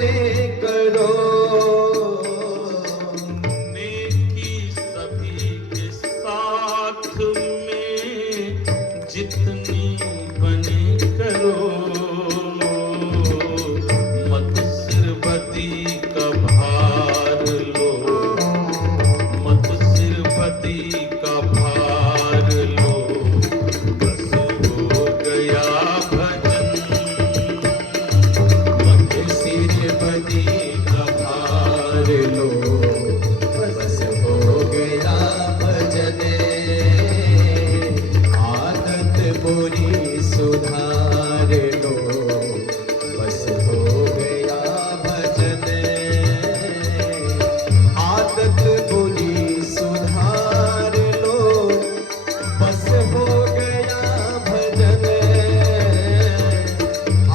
बने करो। नेकी सभी के साथ में जितनी बने करो। मत सिरबदी का भार लो, मत सिरबदी का भार लो। बस हो गया भजन, मत सिरबदी का भार लो, बस हो गया भजन। आदत बुरी सुधार लो, बस हो गया भजन। आदत बुरी सुधार लो, बस हो गया भजन।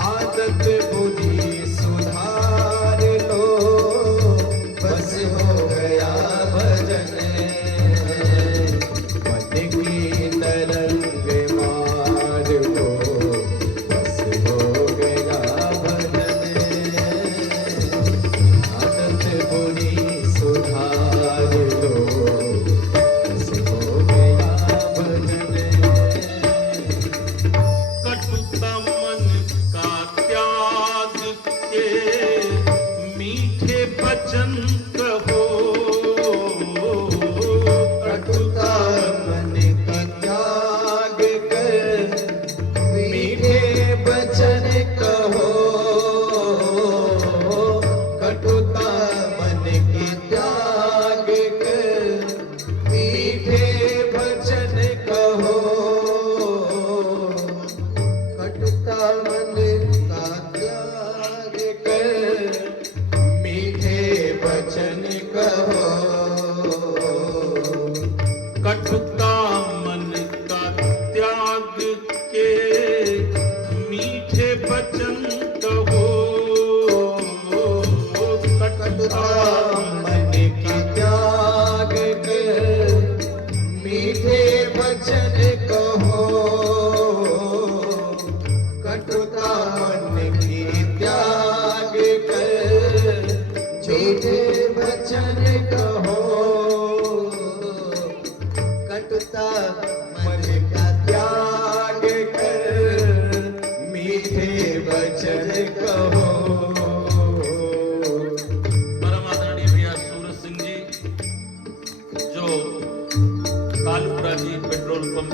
आदत बुरी सुधार लो, बस हो गया भजन। मन की तरंग मार लो, बस हो गया भजन। आदत बुरी सुधार लो, बस हो गया भजन। कटुता मन का त्याग के मीठे वचन कहो। कटुता मन का त्याग कर मीठे वचन कहो। कटुता मन के त्याग कर मीठे वचन कहो। कटुता मन का त्याग कर मीठे वचन कहो। कटुता मन का त्याग के मीठे वचन कहो। कटुता मन के त्याग कर मीठे वचन कहो। कटुता मन के त्याग कर मीठे वचन कहो। कटुता मन का त्याग कर मीठे वचन कहो। परम आदरणीय भैया सूरज सिंह जी, जो कालूपुरा जी पेट्रोल पंप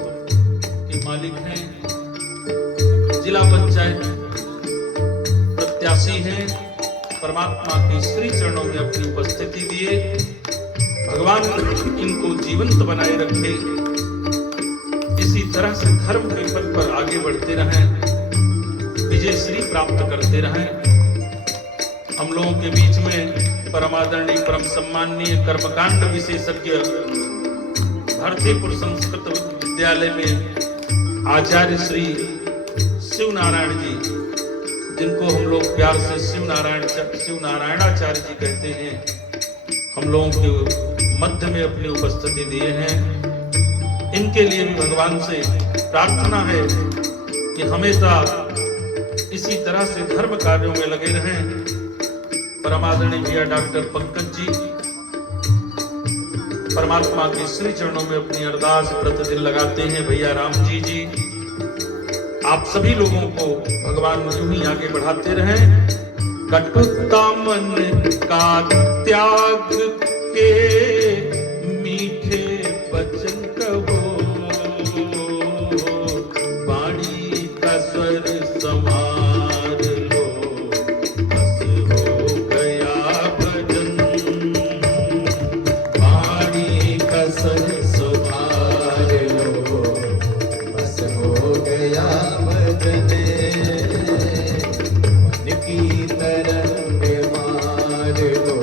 के मालिक हैं, जिला पंचायत प्रत्याशी हैं, परमात्मा के श्री चरणों में अपनी उपस्थिति दिए। भगवान इनको जीवंत बनाए रखे, इसी तरह से धर्म के पथ पर आगे बढ़ते रहें, विजय श्री प्राप्त करते रहें। हम लोगों के बीच में परमादरणीय परम सम्माननीय कर्मकांड विशेषज्ञ भरतीपुर संस्कृत विद्यालय में आचार्य श्री शिव नारायण जी, जिनको हम लोग प्यार से शिव नारायणाचार्य जी कहते हैं, हम लोगों के मध्य में अपनी उपस्थिति दिए हैं। इनके लिए भी भगवान से प्रार्थना है कि हमेशा इसी तरह से धर्म कार्यों में लगे रहें। परमादरणीय भैया डॉक्टर पंकज जी परमात्मा के श्री चरणों में अपनी अरदास प्रतिदिन लगाते हैं। भैया राम जी, आप सभी लोगों को भगवान यूं ही आगे बढ़ाते रहें। कटुता मन का त्याग के मीठे वचन कहो। वाणी का स्वर संभार लो, बस हो गया भजन। वाणी का स्वर संभार लो, बस हो गया भजन। मन की तरंग मार लो,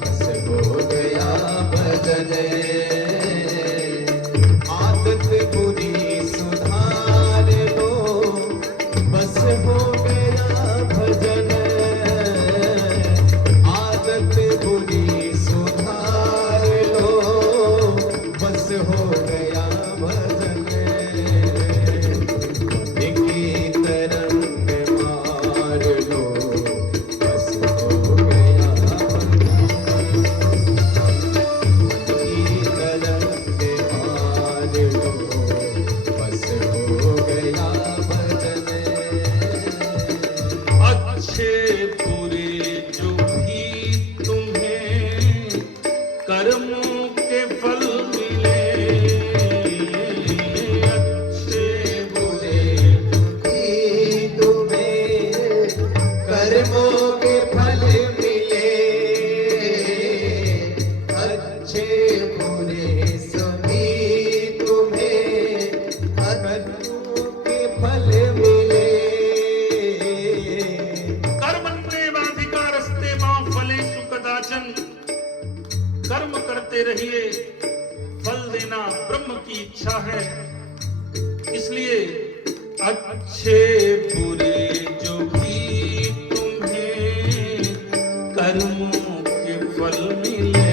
बस हो गया भजन। बुरे जो भी तुम्हें कर्मों के फल मिले, अच्छे बुरे कि तुम्हें कर्मों के फल मिले, अच्छे बुरे सभी तुम्हें कर्मों के फल मिले। कर्मण्येवाधिकारस्ते मा फलेषु कदाचन, कर्म करते रहिए, फल देना ब्रह्म की इच्छा है। इसलिए अच्छे बुरे जो भी तुम्हें कर्मों के फल मिले,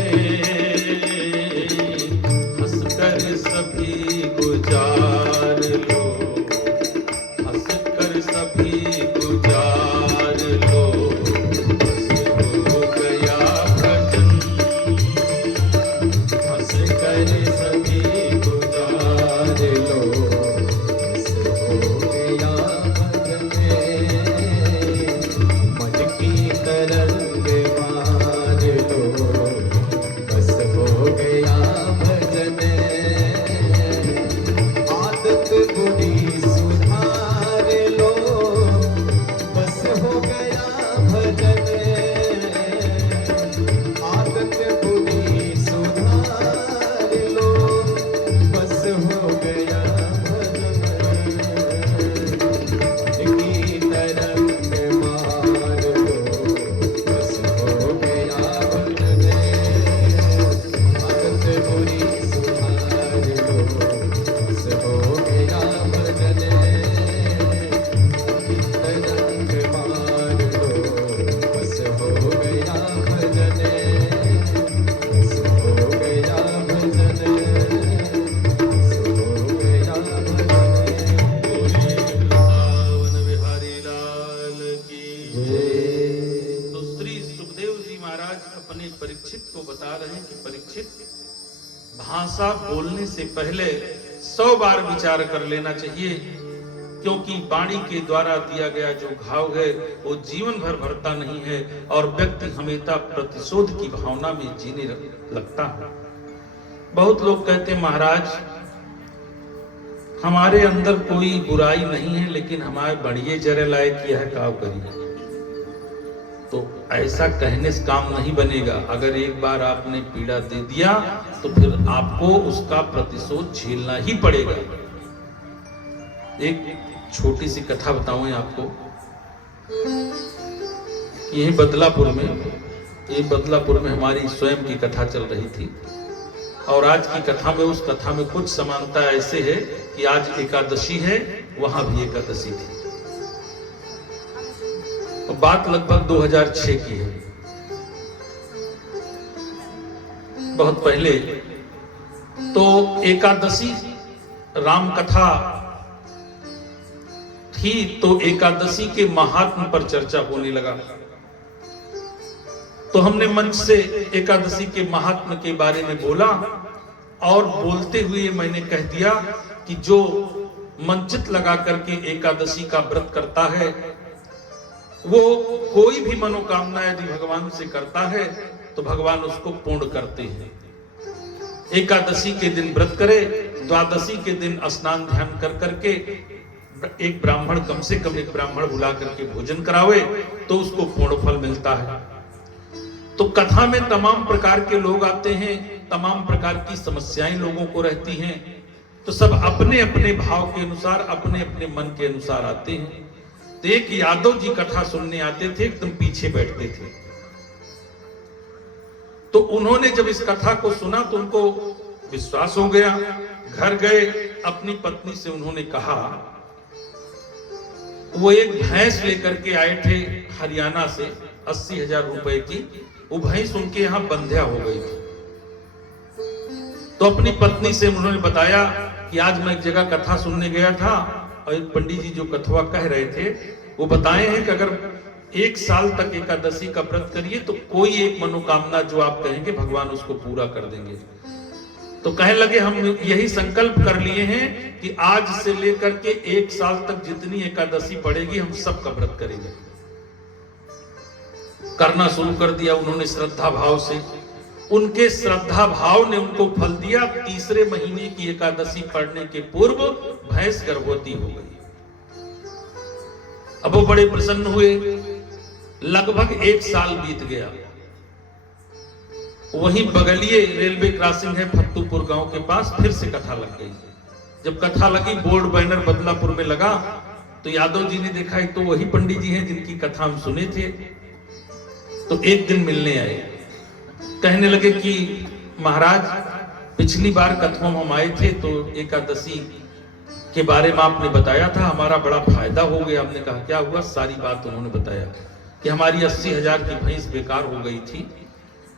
हंसकर सभी गुजार लो, हंसकर सभी गुजार लो, बस हो गया भजन, हंसकर सभी गुजार लो, बस हो गया भजन। मन की तरंग मार लो, बस हो गया भजन। आदत बुरी सुधार लो, बस हो गया भजन। आदत बुरी सुधार लो, बस हो गया भजन। की तरंग मार लो, बस हो गया भजन। आदत बुरी सुधार लो, बस हो गया भजन। की तरंग मार लो, बस हो गया भजन। बस हो गया भजन, बस हो गया भजन। वृंदावन बिहारी लाल की जय। तो श्री सुखदेव जी महाराज अपने परीक्षित को बता रहे हैं कि परीक्षित, भाषा बोलने से पहले 100 बार विचार कर लेना चाहिए, क्योंकि वाणी के द्वारा दिया गया जो घाव है वो जीवन भर भरता नहीं है और व्यक्ति हमेशा प्रतिशोध की भावना में जीने लगता है। बहुत लोग कहते हैं महाराज हमारे अंदर कोई बुराई नहीं है, लेकिन हमारे बढ़िए जरे लायक यह काव करिए। तो ऐसा कहने से काम नहीं बनेगा। अगर एक बार आपने पीड़ा दे दिया तो फिर आपको उसका प्रतिशोध झेलना ही पड़ेगा। एक छोटी सी कथा बताऊं आपको। यही बदलापुर में हमारी स्वयं की कथा चल रही थी, और आज की कथा में उस कथा में कुछ समानता ऐसे है कि आज एकादशी है, वहां भी एकादशी थी। तो बात लगभग 2006 की है, बहुत पहले। तो एकादशी राम कथा थी, तो एकादशी के महात्म पर चर्चा होने लगा। तो हमने मंच से एकादशी के महात्म के बारे में बोला, और बोलते हुए मैंने कह दिया कि जो मंचित लगा करके एकादशी का व्रत करता है, वो कोई भी मनोकामना यदि भगवान से करता है तो भगवान उसको पूर्ण करते हैं। एकादशी के दिन व्रत करे, द्वादशी के दिन स्नान ध्यान कर करके एक ब्राह्मण, कम से कम एक ब्राह्मण बुला करके भोजन करावे तो उसको पूर्ण फल मिलता है। तो कथा में तमाम प्रकार के लोग आते हैं, तमाम प्रकार की समस्याएं लोगों को रहती हैं, तो सब अपने अपने भाव के अनुसार, अपने अपने मन के अनुसार आते हैं। तो एक यादव जी कथा सुनने आते थे, एकदम पीछे बैठते थे। तो उन्होंने जब इस कथा को सुना तो उनको विश्वास हो गया। घर गए, अपनी पत्नी से उन्होंने कहा, वो एक भैंस लेकर के आए थे हरियाणा से 80,000 रुपए की। वो भैंस उनके यहाँ बंध्या हो गई थी। तो अपनी पत्नी से उन्होंने बताया कि आज मैं एक जगह कथा सुनने गया था, और एक पंडित जी जो कथवा कह रहे थे वो बताए हैं कि अगर 1 साल तक एकादशी का व्रत करिए तो कोई एक मनोकामना जो आप कहेंगे भगवान उसको पूरा कर देंगे। तो कहने लगे हम यही संकल्प कर लिए हैं कि आज से लेकर के 1 साल तक जितनी एकादशी पड़ेगी हम सबका व्रत करेंगे। करना शुरू कर दिया उन्होंने श्रद्धा भाव से। उनके श्रद्धा भाव ने उनको फल दिया। तीसरे महीने की एकादशी पड़ने के पूर्व भैंस गर्भवती हो गई। अब वो बड़े प्रसन्न हुए। लगभग 1 साल बीत गया। वहीं बगलिए रेलवे क्रॉसिंग है फत्तूपुर गांव के पास, फिर से कथा लग गई। जब कथा लगी, बोर्ड बैनर बदलापुर में लगा, तो यादव जी ने देखा तो वही पंडित जी हैं जिनकी कथा हम सुने थे। तो एक दिन मिलने आए, कहने लगे कि महाराज पिछली बार कथों में हम आए थे तो एकादशी के बारे में आपने बताया था, हमारा बड़ा फायदा हो गया। हमने कहा क्या हुआ? सारी बात उन्होंने बताया कि हमारी 80,000 की भैंस बेकार हो गई थी,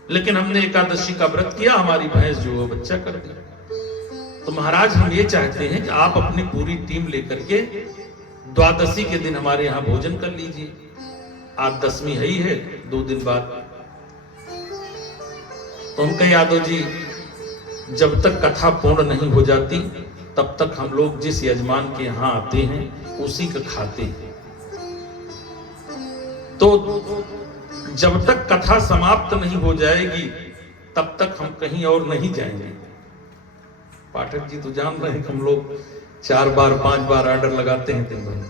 लेकिन हमने एकादशी का व्रत किया, हमारी भैंस जो है बच्चा कर दी। तो महाराज हम ये चाहते हैं कि आप अपनी पूरी टीम लेकर के द्वादशी के दिन हमारे यहाँ भोजन कर लीजिए। आज 10वीं है ही है, 2 दिन बाद। तो हम कहे यादव जी, जब तक कथा पूर्ण नहीं हो जाती तब तक हम लोग जिस यजमान के यहाँ आते हैं उसी का खाते हैं। तो जब तक कथा समाप्त नहीं हो जाएगी तब तक हम कहीं और नहीं जाएंगे। पाठक जी तो जान रहे हैं कि हम लोग 4 बार 5 बार ऑर्डर लगाते हैं दिन भर,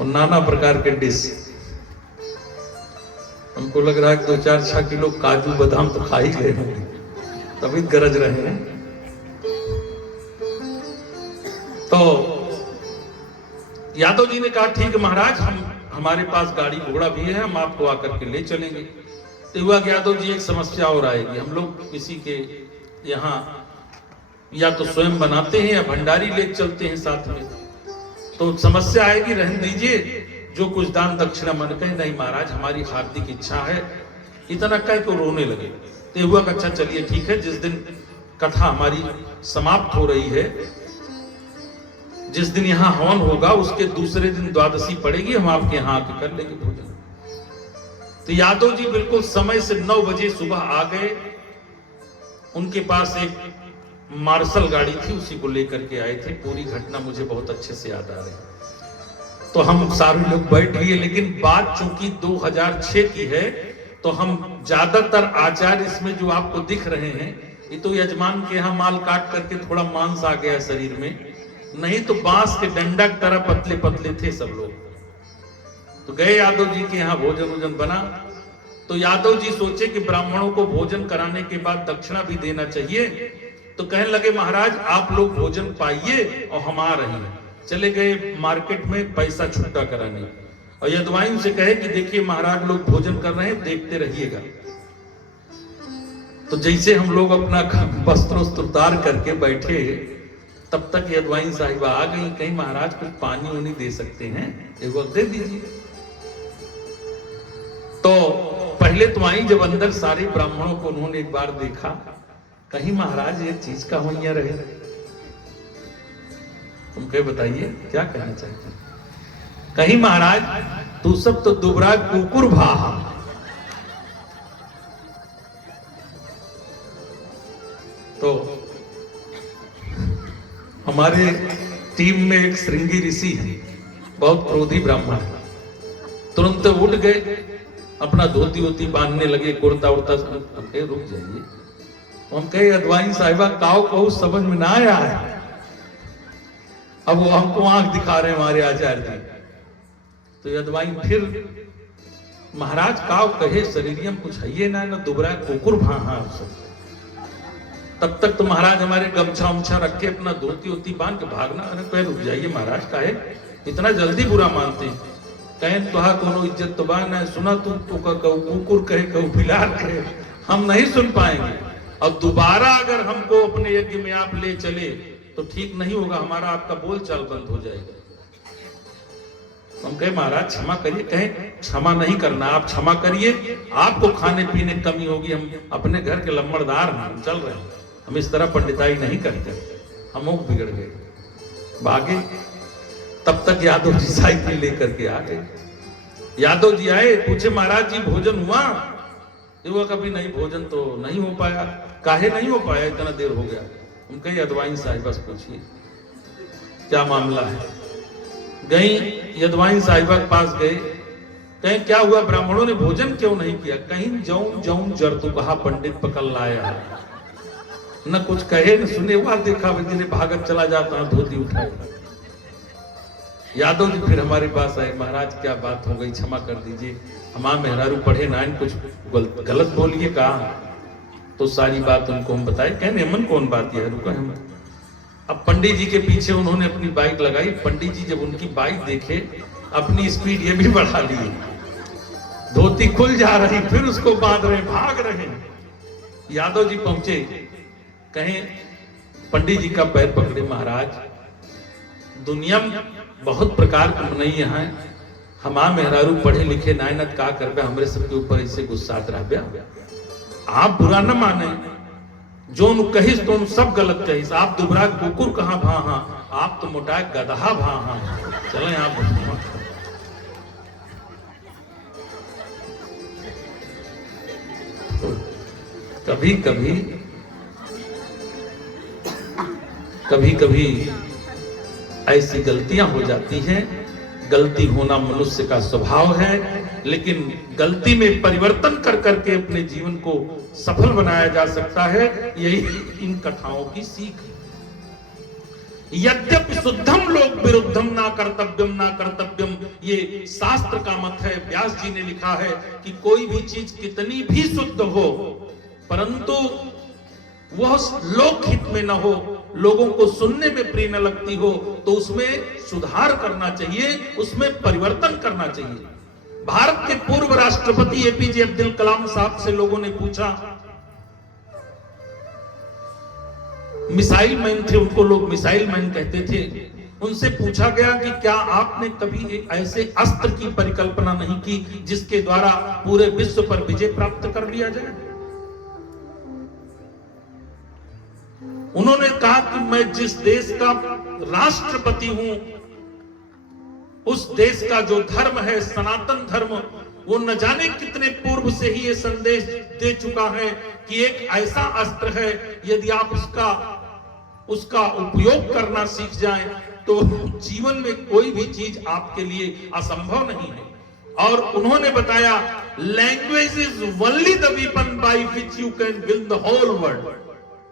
और नाना प्रकार के डिश। हमको लग रहा है कि 2-4-6 किलो काजू बादाम तो खा ही गए होंगे, तभी गरज रहे हैं। तो यादव जी ने कहा ठीक है महाराज, हमारे पास गाड़ी घोड़ा भी है, हम आपको आकर के ले चलेंगे। तो हुआ कि यादव जी एक समस्या और आएगी, हम लोग किसी के यहाँ या तो स्वयं बनाते हैं या भंडारी ले चलते हैं साथ में, तो समस्या आएगी, रहने दीजिए, जो कुछ दान दक्षिणा मन कहे। नहीं महाराज, हमारी हार्दिक इच्छा है। इतना कह के रोने लगे। तो हुआ कि अच्छा चलिए ठीक है, जिस दिन कथा हमारी समाप्त हो रही है, जिस दिन यहाँ हवन होगा उसके दूसरे दिन द्वादशी पड़ेगी, हम आपके यहाँ आके कर लेंगे भोजन। तो यादव जी बिल्कुल समय से 9 बजे सुबह आ गए। उनके पास एक मार्शल गाड़ी थी, उसी को लेकर के आए थे। पूरी घटना मुझे बहुत अच्छे से याद आ रही। तो हम सारे लोग बैठ गए, लेकिन बात चूंकि 2006 की है, तो हम ज्यादातर आचार इसमें जो आपको दिख रहे हैं, ये तो यजमान के यहाँ माल काट करके थोड़ा मांस आ गया शरीर में, नहीं तो बांस के डंडा की तरह पतले पतले थे सब लोग। तो गए यादव जी के यहाँ, भोजन वोजन बना। तो यादव जी सोचे कि ब्राह्मणों को भोजन कराने के बाद दक्षिणा भी देना चाहिए। तो कहने लगे महाराज आप लोग भोजन पाइए और हम आ रहे हैं। चले गए मार्केट में पैसा छुट्टा कराने, और यदवाइन से कहे कि देखिए महाराज लोग भोजन कर रहे हैं, देखते रहिएगा। तो जैसे हम लोग अपना वस्त्र उतार करके बैठे, तब तक यदवाइन साहिबा आ गई। कहीं महाराज कुछ पानी वानी दे सकते हैं, एक वक्त दे दीजिए। तो पहले तो आई, जब अंदर सारे ब्राह्मणों को उन्होंने एक बार देखा, कहीं महाराज ये चीज का होइया रहे। तुम कहे बताइए क्या कहना चाहते हैं? कहीं महाराज तू सब तो दुबरा कुकुर भा। तो हमारे टीम में एक श्रृंगी ऋषि है, बहुत क्रोधी ब्राह्मण। तुरंत उठ गए, अपना धोती वोती बांधने लगे, कुर्ता उड़ता। हम कहे रुक जाइए। हम कहे अद्वाइन साहिबा काव कहू समझ में ना आया है। अब वो हमको आंख दिखा रहे हैं हमारे आचार्य जी। तो अद्वाइन फिर महाराज काव कहे शरीरियम कुछ है ना दुबरा कुकुर भा। तब तक तो महाराज हमारे गमछा उमछा रखे, अपना धोती वोती बांध के भागना। अरे कहे रुक जाइए महाराज, काहे इतना जल्दी बुरा मानते हैं? कहें तुहा कोनो इज्जत तो बा ना, सुना तू कुकुर कहे कहू बिलार कहे, हम नहीं सुन पाएंगे। और दोबारा अगर हमको अपने यज्ञ में आप ले चले तो ठीक नहीं होगा, हमारा आपका बोलचाल बंद हो जाएगा। हम कहे महाराज क्षमा करिए। कहे क्षमा नहीं करना, आप क्षमा करिए, आपको खाने पीने की कमी होगी, हम अपने घर के लम्बड़दार हैं, हम चल रहे हैं, हम इस तरह पंडिताई नहीं करते। हम बिगड़ गए, भागे। तब तक यादव जी साइकिल लेकर के आ गए। यादव जी आए, पूछे महाराज जी भोजन हुआ? हुआ कभी नहीं, भोजन तो नहीं हो पाया। काहे नहीं हो पाया, इतना देर हो गया? हम कहे यदवाइन साहिबा से पूछिए क्या मामला है। गई यदवाइन साहिबा के पास गए, कहें क्या हुआ, ब्राह्मणों ने भोजन क्यों नहीं किया? कहीं जाऊं जाऊं जर तो कहा पंडित पकड़ लाया। न कुछ कहे न सुने, वहां देखा ने भागत चला जाता, धोती उठाई। यादव जी फिर हमारे पास आए, महाराज क्या बात हो गई, क्षमा कर दीजिए, हमारा मेहरारू पढ़े ना, कुछ गलत बोलिए कहा। तो सारी बात उनको हम बताए। कहने मन कौन बात है, रुको हम। अब पंडित जी के पीछे उन्होंने अपनी बाइक लगाई। पंडित जी जब उनकी बाइक देखे, अपनी स्पीड ये भी बढ़ा ली, धोती खुल जा रही, फिर उसको बांध रहे, भाग रहे। यादव जी पहुंचे, कहें पंडित जी का पैर पकड़े, महाराज दुनिया में बहुत प्रकार के मनैया हैं, हमार मेहरारू पढ़े लिखे नायनत का कर हमरे सबके ऊपर इसे गुस्सात रह। आप बुरा न माने, जो कहिस तो सब गलत कहिस। आप दुबरा कुकुर कहाँ भा, हाँ आप तो मोटा गदहा भा, हाँ चले आप। कभी कभी ऐसी गलतियां हो जाती हैं। गलती होना मनुष्य का स्वभाव है, लेकिन गलती में परिवर्तन कर करके अपने जीवन को सफल बनाया जा सकता है। यही इन कथाओं की सीख है। यद्यपि शुद्धम लोक विरुद्धम ना कर्तव्यम, ये शास्त्र का मत है। व्यास जी ने लिखा है कि कोई भी चीज कितनी भी शुद्ध हो, परंतु वह लोक हित में न हो, लोगों को सुनने में प्रिय न लगती हो, तो उसमें सुधार करना चाहिए, उसमें परिवर्तन करना चाहिए। भारत के पूर्व राष्ट्रपति एपीजे अब्दुल कलाम साहब से लोगों ने पूछा, मिसाइल मैन थे, उनको लोग मिसाइल मैन कहते थे। उनसे पूछा गया कि क्या आपने कभी एक ऐसे अस्त्र की परिकल्पना नहीं की जिसके द्वारा पूरे विश्व पर विजय प्राप्त कर लिया जाए? उन्होंने कहा कि मैं जिस देश का राष्ट्रपति हूं, उस देश का जो धर्म है सनातन धर्म, वो न जाने कितने पूर्व से ही ये संदेश दे चुका है कि एक ऐसा अस्त्र है, यदि आप उसका उपयोग करना सीख जाएं तो जीवन में कोई भी चीज आपके लिए असंभव नहीं है। और उन्होंने बताया, language is only the weapon by which you can win the whole world.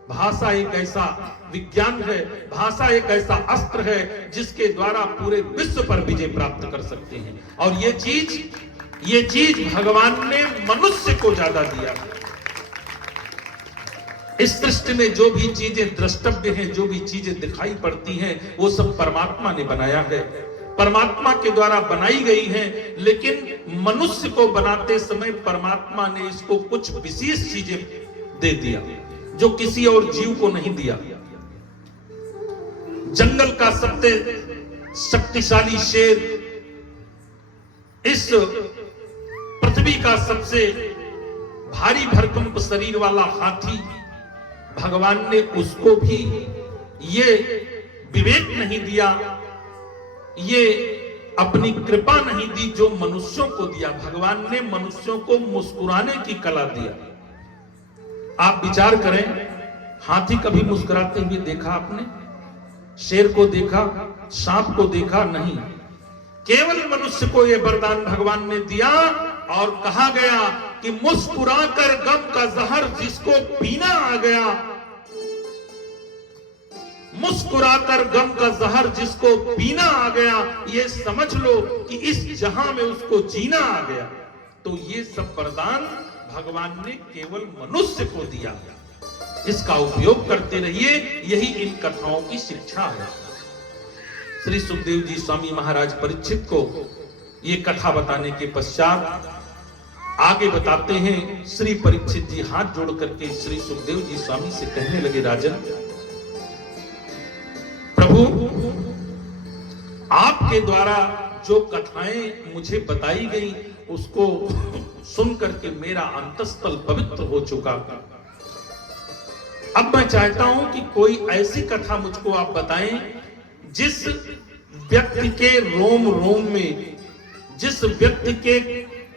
भाषा एक ऐसा विज्ञान है, भाषा एक ऐसा अस्त्र है जिसके द्वारा पूरे विश्व पर विजय प्राप्त कर सकते हैं। और ये चीज भगवान ने मनुष्य को ज्यादा दिया। इस सृष्टि में जो भी चीजें द्रष्टव्य हैं, जो भी चीजें दिखाई पड़ती हैं, वो सब परमात्मा ने बनाया है, परमात्मा के द्वारा बनाई गई हैं। लेकिन मनुष्य को बनाते समय परमात्मा ने इसको कुछ विशेष चीजें दे दिया जो किसी और जीव को नहीं दिया। जंगल का सबसे शक्तिशाली शेर, इस पृथ्वी का सबसे भारी भरकम शरीर वाला हाथी, भगवान ने उसको भी ये विवेक नहीं दिया, ये अपनी कृपा नहीं दी जो मनुष्यों को दिया। भगवान ने मनुष्यों को मुस्कुराने की कला दिया। आप विचार करें, हाथी कभी मुस्कुराते हुए देखा आपने? शेर को देखा? सांप को देखा? नहीं। केवल मनुष्य को यह वरदान भगवान ने दिया और कहा गया कि मुस्कुराकर गम का जहर जिसको पीना आ गया, मुस्कुराकर गम का जहर जिसको पीना आ गया, ये समझ लो कि इस जहां में उसको जीना आ गया। तो ये सब वरदान भगवान ने केवल मनुष्य को दिया। इसका उपयोग करते रहिए, यही इन कथाओं की शिक्षा है। श्री सुखदेव जी स्वामी महाराज परीक्षित को ये कथा बताने के पश्चात आगे बताते हैं। श्री परीक्षित जी हाथ जोड़ करके श्री सुखदेव जी स्वामी से कहने लगे, राजन, प्रभु आपके द्वारा जो कथाएं मुझे बताई गई उसको सुन करके मेरा अंतःस्थल पवित्र हो चुका। अब मैं चाहता हूं कि कोई ऐसी कथा मुझको आप बताएं जिस व्यक्ति के रोम रोम में, जिस व्यक्ति के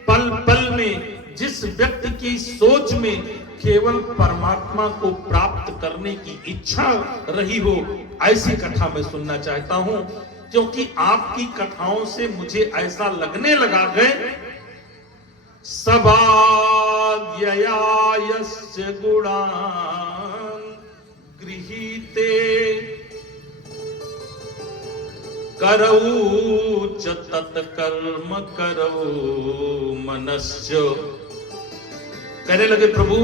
पल पल में, जिस व्यक्ति की सोच में केवल परमात्मा को प्राप्त करने की इच्छा रही हो, ऐसी कथा मैं सुनना चाहता हूं। क्योंकि आपकी कथाओं से मुझे ऐसा लगने लगा है सभाग्यया यस्य गुणान् गृहीते करौ च तत्कर्म करौ मनस्य। कहने लगे प्रभु,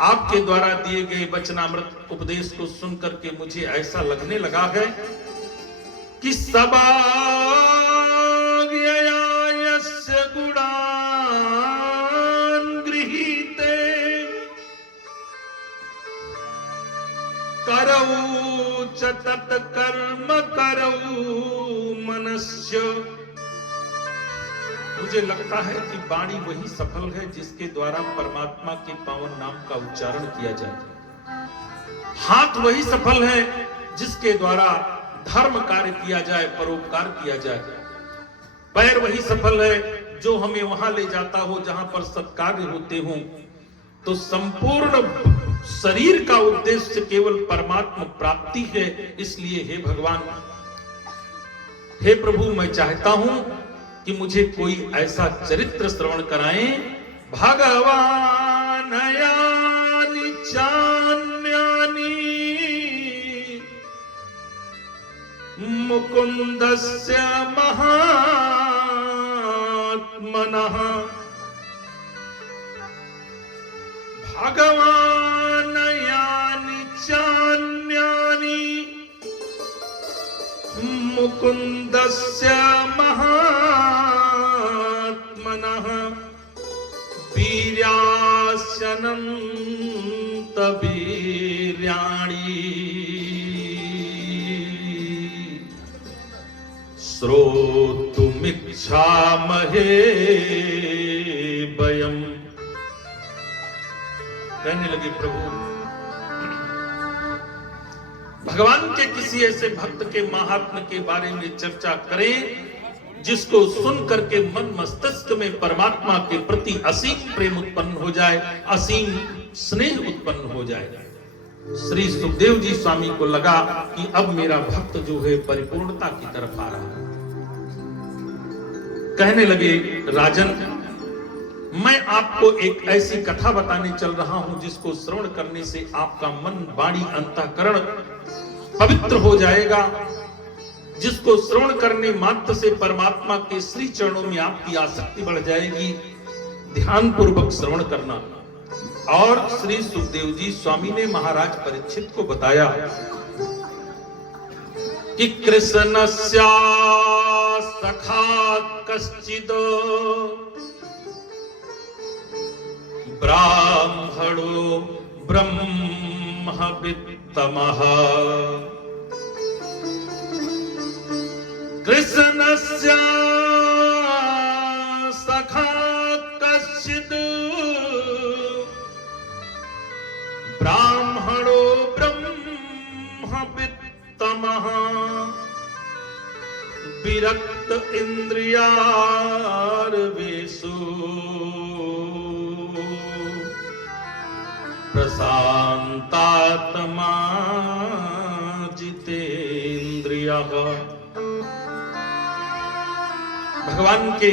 आपके द्वारा दिए गए वचनामृत उपदेश को सुनकर के मुझे ऐसा लगने लगा है कि सभाग्यया यस्य गुणान् गृहीते करौ च तत्कर्म करौ मनस्य। मुझे लगता है कि वाणी वही सफल है जिसके द्वारा परमात्मा के पावन नाम का उच्चारण किया जाए। हाथ वही सफल है जिसके द्वारा धर्म कार्य किया जाए, परोपकार किया जाए। पैर वही सफल है जो हमें वहां ले जाता हो जहां पर सत्कार्य होते हों। तो संपूर्ण शरीर का उद्देश्य केवल परमात्मा प्राप्ति है। इसलिए हे भगवान, हे प्रभु, मैं चाहता हूं कि मुझे कोई ऐसा चरित्र श्रवण कराएं, भगवान यानि चान्यानि मुकुंदस्य महात्मनः। भगवान यानि चान्यानि मुकुंदस्य महात्मनः वीर्यास्यनन्त वीर्याणि श्रोतुमिच्छामहे वयम्। कहने लगे प्रभु, भगवान के किसी ऐसे भक्त के महात्म्य के बारे में चर्चा करें जिसको सुन करके मन मस्तिष्क में परमात्मा के प्रति असीम प्रेम उत्पन्न हो जाए, असीम स्नेह उत्पन्न हो जाए। श्री सुखदेव जी स्वामी को लगा कि अब मेरा भक्त जो है परिपूर्णता की तरफ आ रहा है। कहने लगे, राजन, मैं आपको एक ऐसी कथा बताने चल रहा हूं जिसको श्रवण करने से आपका मन, वाणी, अंतःकरण पवित्र हो जाएगा, जिसको श्रवण करने मात्र से परमात्मा के श्री चरणों में आपकी आसक्ति बढ़ जाएगी। ध्यान पूर्वक श्रवण करना। और श्री सुखदेव जी स्वामी ने महाराज परीक्षित को बताया कि कृष्णस्य सखा कश्चिद ब्राह्मणो ब्रह्मवित्तमः। कृष्णस्य सखा कश्चित् ब्राह्मणो ब्रह्मवित्तमः विरक्त इंद्रियार्वेषु प्रशांतात्मा जितेन्द्रियः। भगवान के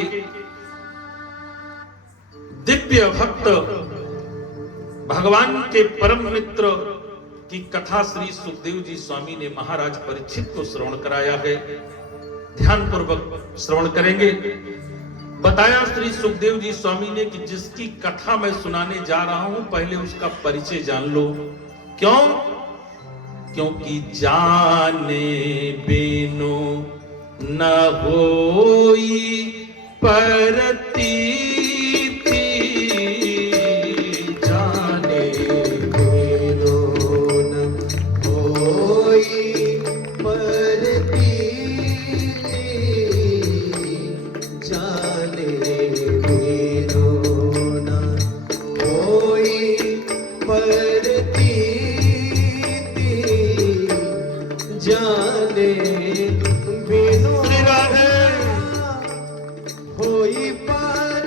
दिव्य भक्त, भगवान के परम मित्र की कथा श्री सुखदेव जी स्वामी ने महाराज परीक्षित को श्रवण कराया है। ध्यान पूर्वक श्रवण करेंगे। बताया श्री सुखदेव जी स्वामी ने कि जिसकी कथा मैं सुनाने जा रहा हूं, पहले उसका परिचय जान लो। क्यों? क्योंकि जाने बिनु न होई परतीति, जाने बिनु न होई परतीति, जाने बिनु न होई परतीति, जाने बिनु श्री राधे होई पर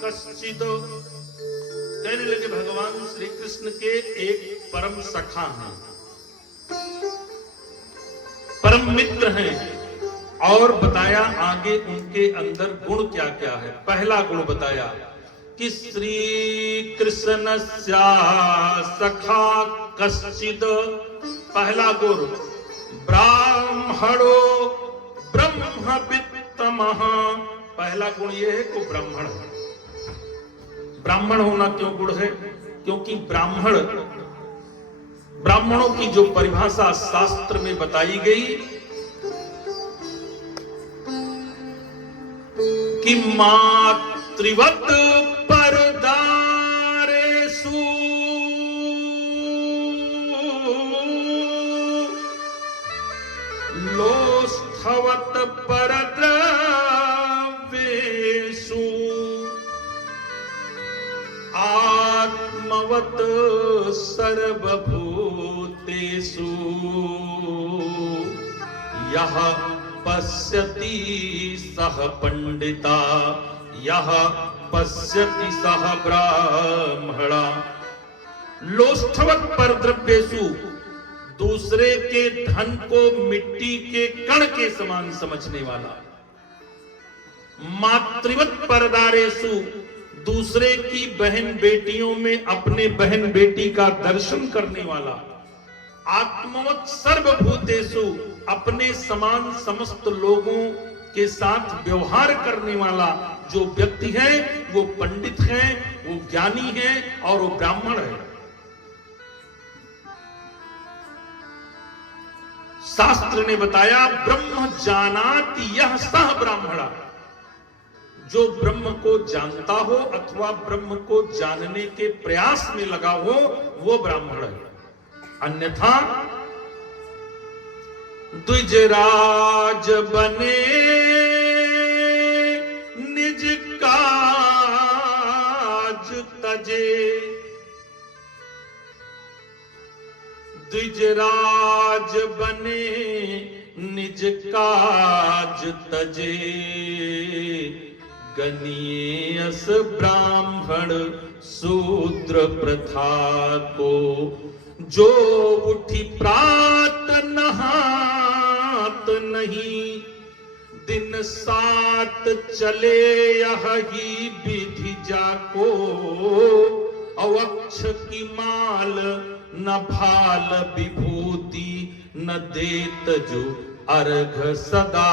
कश्चिद, कहने लगे भगवान श्री कृष्ण के एक परम सखा हैं, परम मित्र हैं। और बताया आगे उनके अंदर गुण क्या क्या है। पहला गुण बताया कि श्री कृष्ण सखा कश्चिद, पहला गुण ब्राह्मणो ब्रह्मवित्तमः। पहला गुण यह है कि ब्राह्मण है। ब्राह्मण होना क्यों गुण है? क्योंकि ब्राह्मणों की जो परिभाषा शास्त्र में बताई गई कि मातृवत परदारेषु लोष्ठवत परद्रव्येषु आत्मवत सर्वभूतेषु यह पश्यति सह पंडिता यह पश्यति सह ब्राह्मणा। लोष्ठवत परद्रव्येषु, दूसरे के धन को मिट्टी के कण के समान समझने वाला। मातृवत परदारेषु, दूसरे की बहन बेटियों में अपने बहन बेटी का दर्शन करने वाला। आत्मवत सर्वभूतेषु, अपने समान समस्त लोगों के साथ व्यवहार करने वाला जो व्यक्ति है वो पंडित है, वो ज्ञानी है और वो ब्राह्मण है। शास्त्र ने बताया ब्रह्म जानाति यह सह ब्राह्मणा, जो ब्रह्म को जानता हो अथवा ब्रह्म को जानने के प्रयास में लगा हो वो ब्राह्मण है। अन्यथा द्विजराज बने निज काज तजे, द्विजराज बने निज काज तजे, गनीयस ब्राह्मण शूद्र प्रथा को, जो उठी प्रात नहात नहीं, दिन 7 चले यह ही विधि जाको, अवक्ष की माल न भाल विभूति, न देत जो अर्घ सदा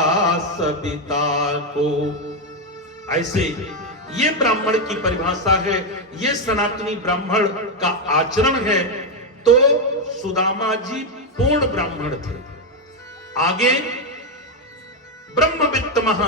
सविता को। ऐसे ये ब्राह्मण की परिभाषा है, ये सनातनी ब्राह्मण का आचरण है। तो सुदामा जी पूर्ण ब्राह्मण थे। आगे ब्रह्मवित्तमः,